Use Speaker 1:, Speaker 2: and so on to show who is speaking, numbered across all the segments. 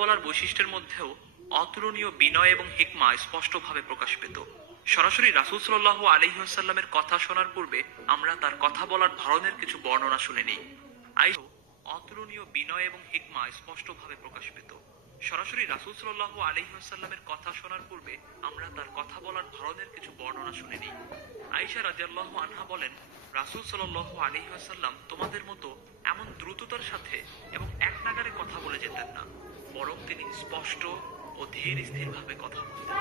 Speaker 1: বলার বৈশিষ্ট্যের মধ্যেও অতুলনীয় বিনয় এবং হিকমা স্পষ্টভাবে প্রকাশ পেত। সরাসরি রাসুল সাল্লাহ আলহিহাসাল্লামের কথা শোনার পূর্বে আমরা তার কথা বলার ধরনের কিছু বর্ণনা শুনে নিই। আইসো অতুলনীয় বিনয় এবং হিকমা স্পষ্টভাবে প্রকাশ পেত। সরাসরি রাসুল সাল্লাহ আলহিহাসাল্লামের কথা শোনার পূর্বে আমরা তার কথা বলার ধরনের কিছু বর্ণনা শুনে নিই। আইসা রাজিয়াল্লাহ আনহা বলেন, রাসুল সাল্লাহ আলহিহাসাল্লাম তোমাদের মতো এমন দ্রুততার সাথে এবং এক নাগারে কথা বলে যেতেন না। বরং তিনি স্পষ্ট ও ধীর স্থির ভাবে কথা বলতেন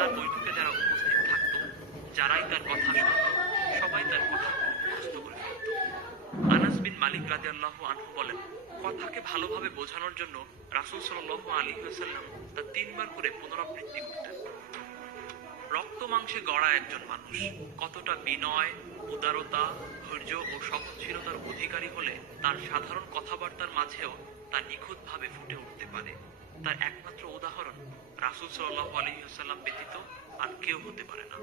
Speaker 1: তার বৈঠকে যারা উপস্থিত থাকতো যারাই তার কথা শুনত সবাই তার কথা মুখস্থ করে ফেলত। আনাস বিন মালিক রাদিয়াল্লাহু আনহু বলেন কথাকে ভালোভাবে বোঝানোর জন্য রাসূল সাল্লাল্লাহু আলাইহি ওয়াসাল্লাম তা তিনবার করে পুনরাবৃত্তি করতেন। রক্ত মাংসে গড়া একজন মানুষ কতটা বিনয় উদারতা ধৈর্য ও সহনশীলতার অধিকারী হলে তার সাধারণ কথাবার্তার মাঝেও তা নিখুঁতভাবে ফুটে উঠতে পারে। তার একমাত্র উদাহরণ রাসূল সাল্লাল্লাহু আলাইহি ওয়াসাল্লাম ব্যতীত আর কেউ হতে পারে না।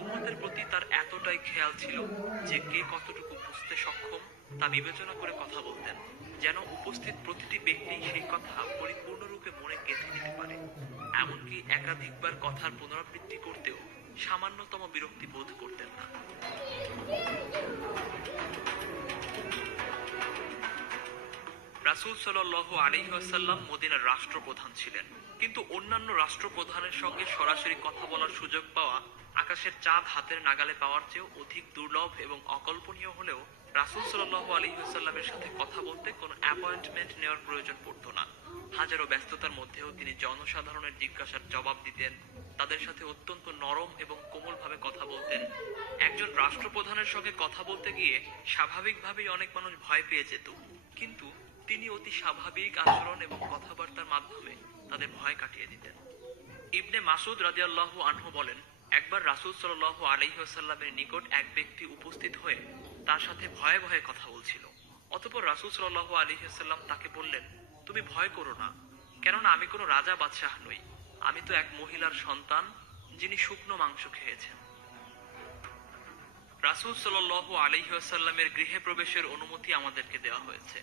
Speaker 1: উম্মতের প্রতি তার এতটাই খেয়াল ছিল যে কে কতটুকু বুঝতে সক্ষম তা বিবেচনা করে কথা বলতেন, যেন উপস্থিত প্রতিটি ব্যক্তি সেই কথা পরিপূর্ণরূপে মনে গেঁথে নিতে পারে। এমনকি একাধিকবার কথার পুনরাবৃত্তি করতেও সামান্যতম বিরক্তি বোধ করতেন না। রাসূল সাল্লাল্লাহু আলাইহি ওয়াসাল্লাম মদিনার রাষ্ট্রপ্রধান ছিলেন। কিন্তু অন্যান্য রাষ্ট্রপ্রধানের সঙ্গে সরাসরি কথা বলার সুযোগ পাওয়া, আকাশের চাঁদ হাতের নাগালে পাওয়ার চেয়েও অধিক দুর্লভ এবং অকল্পনীয় হলেও রাসূল সাল্লাল্লাহু আলাইহি ওয়াসাল্লামের সাথে কথা বলতে কোনো অ্যাপয়েন্টমেন্ট নেওয়ার প্রয়োজন পড়তো না। হাজারো ব্যস্ততার মধ্যেও তিনি জনসাধারণের জিজ্ঞাসার জবাব দিতেন, তাদের সাথে অত্যন্ত নরম এবং কোমলভাবে কথা বলতেন। একজন রাষ্ট্রপ্রধানের সঙ্গে কথা বলতে গিয়ে স্বাভাবিকভাবেই অনেক মানুষ ভয় পেয়ে যেত। কিন্তু তিনি অতি স্বাভাবিক আচরণ এবং কথাবার্তার মাধ্যমে তাদের ভয় কাটিয়ে দিতেন। ইবনে মাসুদ রাদিয়াল্লাহু আনহু বলেন, একবার রাসূল সাল্লাল্লাহু আলাইহি ওয়াসাল্লামের নিকট এক ব্যক্তি উপস্থিত হয়ে তার সাথে ভয়ে ভয়ে কথা বলছিল। অতঃপর রাসূল সাল্লাল্লাহু আলাইহি ওয়াসাল্লাম তাকে বললেন, তুমি ভয় করো না, কেননা আমি কোনো রাজা বাদশাহ নই। আমি তো এক মহিলার সন্তান যিনি শুকনো মাংস খেয়েছেন। রাসূল সাল্লাল্লাহু আলাইহি ওয়াসাল্লামের গৃহে প্রবেশের অনুমতি আমাদেরকে দেওয়া হয়েছে।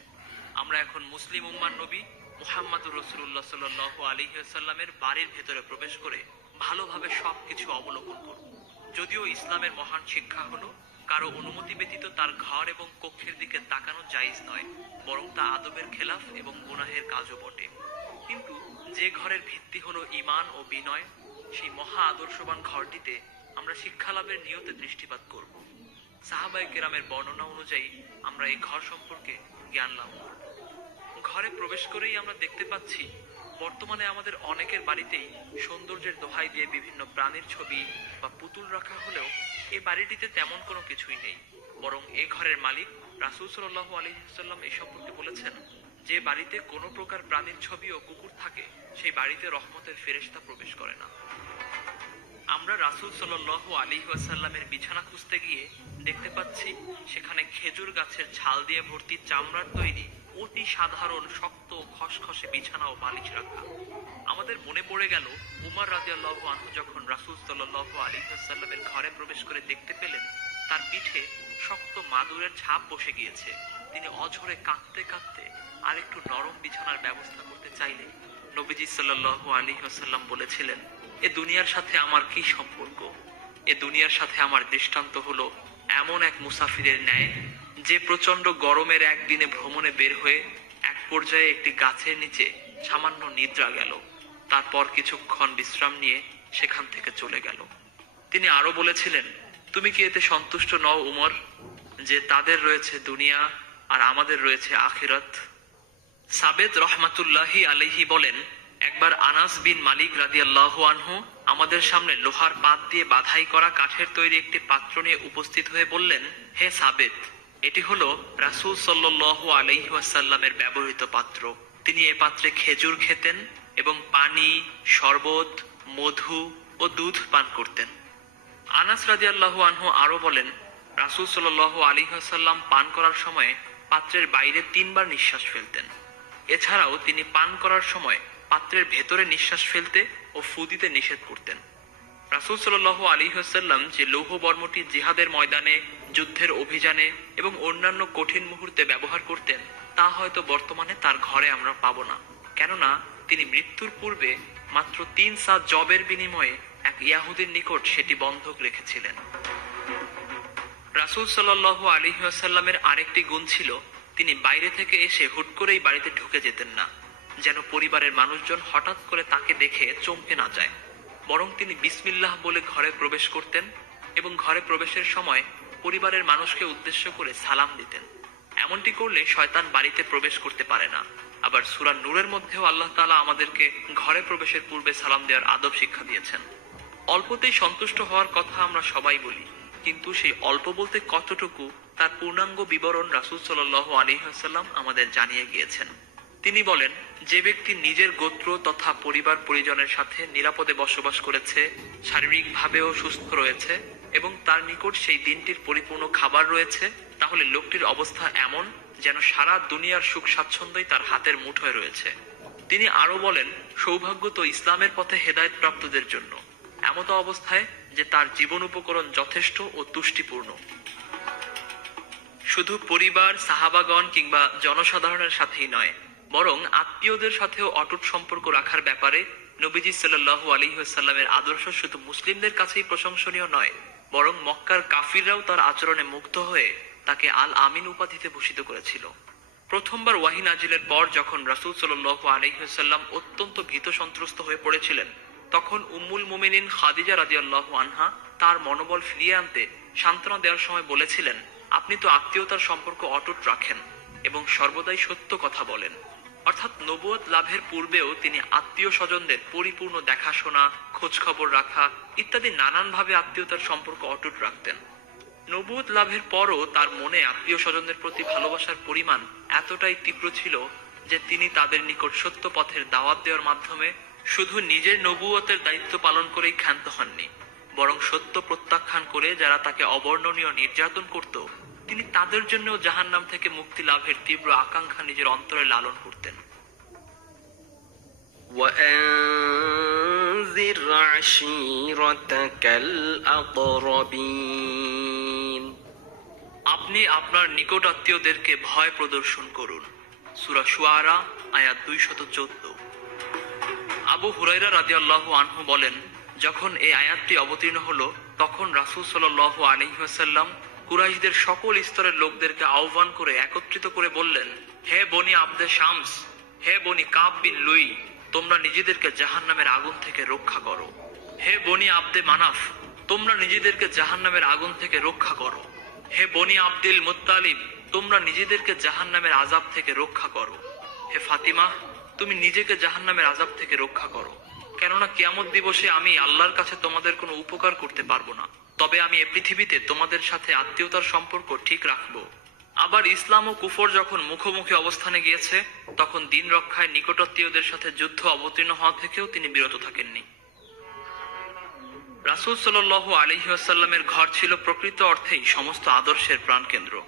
Speaker 1: আমরা এখন মুসলিম উম্মান নবী মুহাম্মাদুর রাসূলুল্লাহ সাল্লাল্লাহু আলাইহি ওয়াসাল্লামের বাড়ির ভেতরে প্রবেশ করে ভালোভাবে সবকিছু অবলোকন করব। যদিও ইসলামের মহান শিক্ষা হলো, কারও অনুমতি ব্যতীত তার ঘর এবং কক্ষের দিকে তাকানো জায়েজ নয়, বরং তা আদবের খেলাফ এবং গুনাহের কাজও বটে। কিন্তু যে ঘরের ভিত্তি হলো ঈমান ও বিনয়, সেই মহা আদর্শবান ঘরটিতে আমরা শিক্ষা লাভের নিয়তে দৃষ্টিপাত করব। সাহাবাই কেরামের বর্ণনা অনুযায়ী আমরা এই ঘর সম্পর্কে জ্ঞান লাভ করব। ঘরে প্রবেশ করেই আমরা দেখতে পাচ্ছি, বর্তমানে আমাদের অনেকের বাড়িতেই সৌন্দর্যের দোহাই দিয়ে বিভিন্ন প্রাণীর ছবি বা পুতুল রাখা হলেও এ বাড়িটিতে তেমন কোনো কিছুই নেই। বরং এ ঘরের মালিক রাসূল সাল্লাল্লাহু আলাইহি ওয়াসাল্লাম এই সম্পর্কে বলেছেন, যে বাড়িতে কোনো প্রকার প্রাণীর ছবি ও কুকুর থাকে, সেই বাড়িতে রহমতের ফেরেশতা প্রবেশ করে না। আমরা রাসূল সাল্লাল্লাহু আলাইহি ওয়াসাল্লামের বিছানা খুঁজতে গিয়ে দেখতে পাচ্ছি, সেখানে খেজুর গাছের ছাল দিয়ে ভর্তি চামড়ার তৈরি অতি সাধারণ, শক্ত, খসখসে বিছানা ও বালিশ রাখা। আমাদের মনে পড়ে গেল, উমর রাদিয়াল্লাহু আনহু যখন রাসূল সাল্লাল্লাহু আলাইহি ওয়াসাল্লামের ঘরে প্রবেশ করে দেখতে পেলেন, তার পিঠে শক্ত মাদুরের ছাপ বসে গিয়েছে। তিনি অঝরে কাঁদতে কাঁদতে আরেকটু নরম বিছানার ব্যবস্থা করতে চাইলে নবীজি সাল্লাল্লাহু আলাইহি ওয়াসাল্লাম বলেছিলেন এ দুনিয়ার সাথে আমার কি সম্পর্ক? এ দুনিয়ার সাথে আমার দৃষ্টান্ত হলো এমন এক মুসাফিরের ন্যায়, যে প্রচণ্ড গরমের একদিনে ভ্রমণে বের হয়ে এক পর্যায়ে একটি গাছের নিচে সামান্য নিদ্রা গেল। তারপর কিছুক্ষণ বিশ্রাম নিয়ে সেখান থেকে চলে গেল। তিনি আরও বলেছিলেন, তুমি কি এতে সন্তুষ্ট নও উমর, যে তাদের রয়েছে দুনিয়া আর আমাদের রয়েছে আখিরাত? সাবেদ রহমাতুল্লাহি আলাইহি বলেন একবার আনাস বিন মালিক রাদিয়াল্লাহু আনহু আমাদের সামনে লোহার পাত দিয়ে বাধাই করা কাঠের তৈরি একটি পাত্র নিয়ে উপস্থিত হয়ে বললেন, হে সাবেদ এটি হলো রাসূল সাল্লাল্লাহু আলাইহি ওয়াসাল্লামের ব্যবহৃত পাত্র। তিনি এ পাত্রে খেজুর খেতেন এবং পানি, শরবত, মধু ও দুধ পান করতেন। আনাস রাদিয়াল্লাহু আনহু আরও বলেন, রাসূল সাল্লাল্লাহু আলাইহি ওয়াসাল্লাম পান করার সময় পাত্রের বাইরে তিনবার নিঃশ্বাস ফেলতেন। এছাড়াও তিনি পান করার সময় পাত্রের ভেতরে নিঃশ্বাস ফেলতে ও ফু দিতে নিষেধ করতেন। রাসূল সাল্লাল্লাহু আলাইহি ওয়াসাল্লাম যে লৌহ বর্মটি জিহাদের ময়দানে, যুদ্ধের অভিযানে এবং অন্যান্য কঠিন মুহূর্তে ব্যবহার করতেন, তা হয়তো বর্তমানে তার ঘরে আমরা পাব না। কেননা, তিনি মৃত্যুর পূর্বে মাত্র তিন সা জবের বিনিময়ে এক ইয়াহুদের নিকট সেটি বন্ধক রেখেছিলেন। রাসূল সাল্লাল্লাহু আলাইহি ওয়াসাল্লামের আরেকটি গুণ ছিল, তিনি বাইরে থেকে এসে হুট করেই বাড়িতে ঢুকে যেতেন না। যেন পরিবারের মানুষজন হঠাৎ করে তাকে দেখে চমকে না যায়। বরং তিনি বিসমিল্লাহ বলে ঘরে প্রবেশ করতেন এবং ঘরে প্রবেশের সময় পরিবারের মানুষকে উদ্দেশ্য করে সালাম দিতেন। এমনটি করলে শয়তান বাড়িতে প্রবেশ করতে পারে না। আবার সূরা নূরের মধ্যেও আল্লাহ তাআলা আমাদেরকে ঘরে প্রবেশের পূর্বে সালাম দেওয়ার আদব শিক্ষা দিয়েছেন। অল্পতেই সন্তুষ্ট হওয়ার কথা আমরা সবাই বলি, কিন্তু সেই অল্প বলতে কতটুকু তার পূর্ণাঙ্গ বিবরণ রাসূল সাল্লাল্লাহু আলাইহি ওয়াসাল্লাম আমাদের জানিয়ে গিয়েছেন। তিনি বলেন, যে ব্যক্তি নিজের গোত্র তথা পরিবার পরিজনের সাথে নিরাপদে বসবাস করেছে, শারীরিকভাবেও সুস্থ রয়েছে এবং তার নিকট সেই দিনটির পরিপূর্ণ খাবার রয়েছে, তাহলে লোকটির অবস্থা এমন যেন সারা দুনিয়ার সুখ স্বাচ্ছন্দ্যই তার হাতের মুঠোয় রয়েছে। তিনি আরও বলেন, সৌভাগ্য তো ইসলামের পথে হেদায়েত প্রাপ্তদের জন্য। এমত অবস্থায় যে তার জীবন উপকরণ যথেষ্ট ও তুষ্টিপূর্ণ। শুধু পরিবার, সাহাবাগণ কিংবা জনসাধারণের সাথেই নয় বরং আত্মীয়দের সাথেও অটুট সম্পর্ক রাখার ব্যাপারে নবীজি সাল্লাল্লাহু আলাইহি ওয়াসাল্লামের আদর্শ শুধু মুসলিমদের কাছেই প্রশংসনীয় নয়, বরং মক্কার কাফিররাও তার আচরণে মুগ্ধ হয়ে তাকে আল আমিন উপাধিতে ভূষিত করেছিল। প্রথমবার ওয়াহি নাজিলের পর যখন রাসূল সাল্লাল্লাহু আলাইহি ওয়াসাল্লাম অত্যন্ত ভীত সন্ত্রস্ত হয়ে পড়েছিলেন, তখন উম্মুল মুমিনিন খাদিজা রাদিয়াল্লাহু আনহা তার মনোবল ফিরিয়ে আনতে সান্ত্বনা দেওয়ার সময় বলেছিলেন, আপনি তো আত্মীয়তার সম্পর্ক অটুট রাখেন এবং সর্বদাই সত্য কথা বলেন। অর্থাৎ নবুয়ত লাভের পূর্বেও তিনি আত্মীয় স্বজনদের পরিপূর্ণ দেখাশোনা, খোঁজখবর রাখা ইত্যাদি নানানভাবে আত্মীয়তার সম্পর্ক অটুট রাখতেন। নবুয়ত লাভের পরও তার মনে আত্মীয় স্বজনদের প্রতি ভালোবাসার পরিমাণ এতটাই তীব্র ছিল যে তিনি তাদের নিকট সত্য পথের দাওয়াত দেওয়ার মাধ্যমে শুধু নিজের নবুয়তের দায়িত্ব পালন করেই ক্ষান্ত হননি, বরং সত্য প্রত্যাখ্যান করে যারা তাকে অবর্ণনীয় নির্যাতন করত তিনি তাদের জন্যও জাহান্নাম থেকে মুক্তি লাভের তীব্র আকাঙ্ক্ষা নিজের অন্তরে লালন করতেন
Speaker 2: وأنذر عشيرتك الأقربين
Speaker 1: আপনি আপনার নিকট আত্মীয়দেরকে ভয় প্রদর্শন করুন সুরা শুয়ারা আয়াত দুই শত চোদ্দ আবু হুরাইরা রাদিয়াল্লাহু আনহু বলেন যখন এই আয়াতটি অবতীর্ণ হলো তখন রাসূল সাল্লাল্লাহু আলাইহি ওয়াসাল্লাম কুরাইশদের সকল স্তরের লোকদেরকে আহ্বান করে একত্রিত করে বললেন, হে বনি আব্দে শামস, হে বনি কাব বিন লুই, তোমরা নিজেদেরকে জাহান্নামের আগুন থেকে রক্ষা করো। হে বনি আব্দে মানাফ, তোমরা নিজেদেরকে জাহান্নামের আগুন থেকে রক্ষা করো। হে বনি আব্দুল মুত্তালিব, তোমরা নিজেদেরকে জাহান্নামের আজাব থেকে রক্ষা করো। হে ফাতিমা, তুমি নিজেকে জাহান্নামের আজাব থেকে রক্ষা করো। কেননা কেয়ামত দিবসে আমি আল্লাহর কাছে তোমাদের কোনো উপকার করতে পারব না। তবে আমি এ পৃথিবীতে তোমাদের সাথে আত্মীয়তার সম্পর্ক ঠিক রাখব। আবার ইসলাম ও কুফর যখন মুখোমুখি অবস্থানে গিয়েছে, তখন দিন রক্ষায় নিকটাত্মীয়দের সাথে যুদ্ধ অবতীর্ণ হওয়া থেকেও তিনি বিরত থাকেননি। রাসূল সাল্লাল্লাহু আলাইহি ওয়াসাল্লামের ঘর ছিল প্রকৃত অর্থেই সমস্ত আদর্শের প্রাণকেন্দ্র।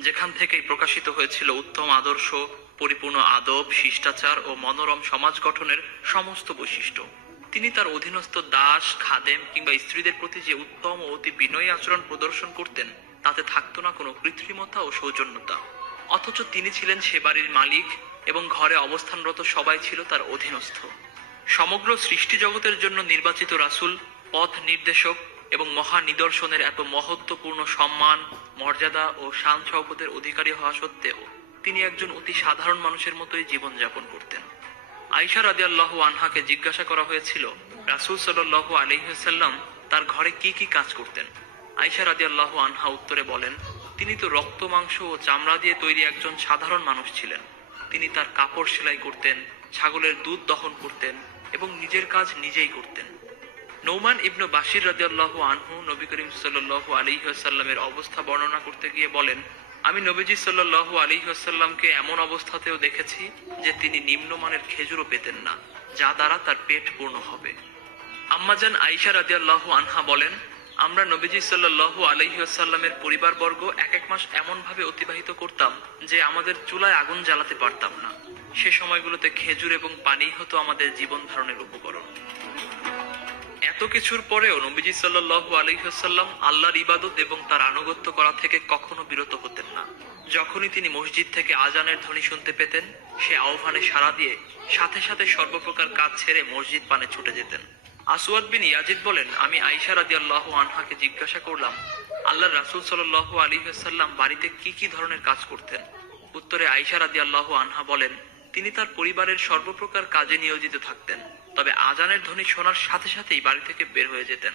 Speaker 1: যেখান থেকেই প্রকাশিত হয়েছিল উত্তম আদর্শ, পরিপূর্ণ আদব, শিষ্টাচার ও মনোরম সমাজ গঠনের সমস্ত বৈশিষ্ট্য। তিনি তার অধীনস্থ দাস, খাদেম কিংবা স্ত্রীদের প্রতি যে উত্তম ও অতি বিনয়ী আচরণ প্রদর্শন করতেন, তাতে থাকতো না কোনো কৃত্রিমতা ও সৌজন্যতা। অথচ তিনি ছিলেন সে বাড়ির মালিক এবং ঘরে অবস্থানরত সবাই ছিল তার অধীনস্থ। সমগ্র সৃষ্টি জগতের জন্য নির্বাচিত রাসূল, পথ নির্দেশক এবং মহা নিদর্শনের এত মহত্বপূর্ণ সম্মান, মর্যাদা ও শান শওকতের অধিকারী হওয়া সত্ত্বেও তিনি একজন অতি সাধারণ মানুষের মতোই জীবনযাপন করতেন। আইসা রাদিয়াল্লাহু আনহাকে জিজ্ঞাসা করা হয়েছিল, রাসূল সাল্লাল্লাহু আলাইহি তার ঘরে কি কি কাজ করতেন? আইসা রাদিয়াল্লাহু আনহা উত্তরে বলেন, তিনি তো রক্ত, মাংস ও চামড়া দিয়ে তৈরি একজন সাধারণ মানুষ ছিলেন। তিনি তার কাপড় সেলাই করতেন, ছাগলের দুধ দহন করতেন এবং নিজের কাজ নিজেই করতেন। নৌমান ইবনু বাশির রাদিয়াল্লাহু আনহু নবী করিম সাল্লাল্লাহু আলাইহি ওয়াসাল্লামের অবস্থা বর্ণনা করতে গিয়ে বলেন আমি নবীজি সাল্লাল্লাহু আলাইহি ওয়াসাল্লামকে এমন অবস্থাতেও দেখেছি যে তিনি নিম্নমানের খেজুরও পেতেন না, যা দ্বারা তার পেট পূর্ণ হবে। আম্মাজান আয়েশা রাদিয়াল্লাহু আনহা বলেন, আমরা নবীজি সাল্লাল্লাহু আলাইহি ওয়াসাল্লামের পরিবারবর্গ এক এক মাস এমনভাবে অতিবাহিত করতাম যে আমাদের চুলায় আগুন জ্বালাতে পারতাম না। সে সময়গুলোতে খেজুর এবং পানি হতো আমাদের জীবন ধারণের উপকরণ। এত কিছুর পরেও নবীজি সাল্লাল্লাহু আলাইহি ওয়াসাল্লাম আল্লাহর ইবাদত এবং তার আনুগত্য করা থেকে কখনো বিরত হতেন না। যখনই তিনি মসজিদ থেকে আজানের ধ্বনি শুনতে পেতেন, সে আহ্বানে সাড়া দিয়ে সাথে সাথে সর্বপ্রকার কাজ ছেড়ে মসজিদ পানে ছুটে যেতেন। আসওয়াদ বিন ইয়াজিদ বলেন, আমি আইসা রাদিয়াল্লাহু আনহাকে জিজ্ঞাসা করলাম আল্লাহ রাসূল সাল্লাল্লাহু আলাইহি ওয়াসাল্লাম বাড়িতে কি কি ধরনের কাজ করতেন? উত্তরে আইসা রাদিয়াল্লাহু আনহা বলেন, তিনি তার পরিবারের সর্বপ্রকার কাজে নিয়োজিত থাকতেন। তবে আজানের ধ্বনি শোনার সাথে সাথেই বাড়ি থেকে বের হয়ে যেতেন।